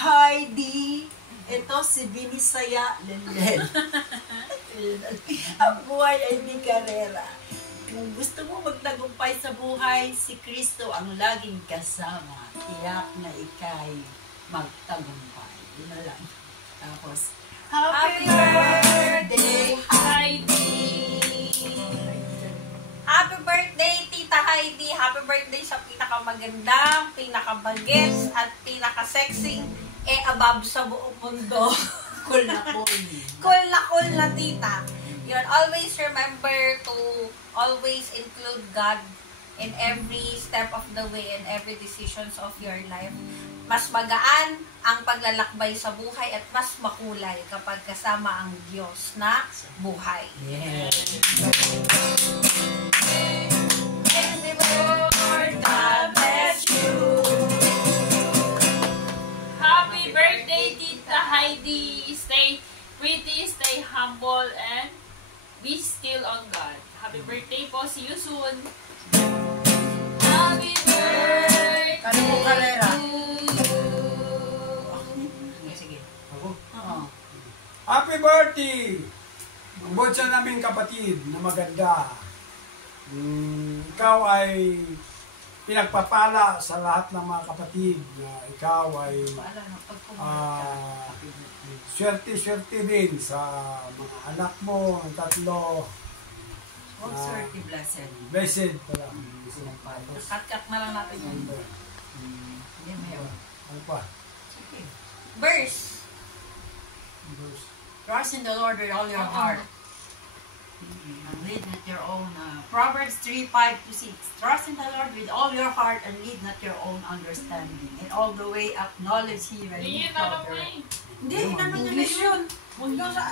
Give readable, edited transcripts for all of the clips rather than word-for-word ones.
Heidi. Ito si Binisaya Lelen. Ang buhay ay may karera. Kung gusto mo magtagumpay sa buhay, si Kristo ang laging kasama. Tiyak na ikay magtagumpay. Yun na lang. Tapos, Happy birthday, Heidi! Happy birthday, Tita Heidi! Happy birthday sa pinakamagandang, pinakabagets, at pinakasexing above sa buong mundo. Cool na cool. Cool na tita. Yun, always remember to always include God in every step of the way and every decisions of your life. Mas magaan ang paglalakbay sa buhay at mas makulay kapag kasama ang Diyos na buhay. Yeah. God bless you. Happy birthday, Tita Heidi. Stay pretty, stay humble, and be still on God. Happy birthday po. See you soon. Happy birthday Ano mo karera? to Sige. Ako? Oo. Happy birthday! Ang botsa naming kapatid na maganda. Ikaw ay pinagpapala sa lahat ng mga kapatid na ikaw ay Paalam na pag swerte-swerte din sa mga anak mo, ang tatlo. Huwag swerte, blessed. Blessed pala. Tapos, Cut na lang natin yun. hindi mayroon. Ano pa? Sige. Verse. Verse. Trust in the Lord with all your heart. And lead not your own. Proverbs 3:5-6. Trust in the Lord with all your heart and lead not your own understanding. In all the way acknowledge He when He Hindi, tanong mo direct. eh. Hindi, inanong niya na yun.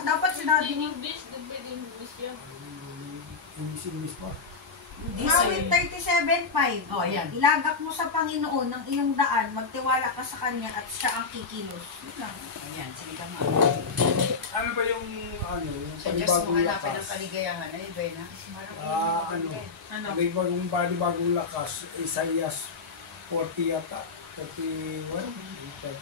Dapat sinabi mo. English, nagpwede English yun. English pa. Awit 37:5. Oh, yan. Ilagak mo sa Panginoon ang iyong daan, magtiwala ka sa Kanya at siya ang kikilos. Yun lang. Ayan, sige ka nga. Ano ba yung yung Sa Diyos mo panibagong hanapin ang lakas? kaligayahan. Ano ba na? Ano? Panibagong lakas, Isaiah 40 yata. 31? 30.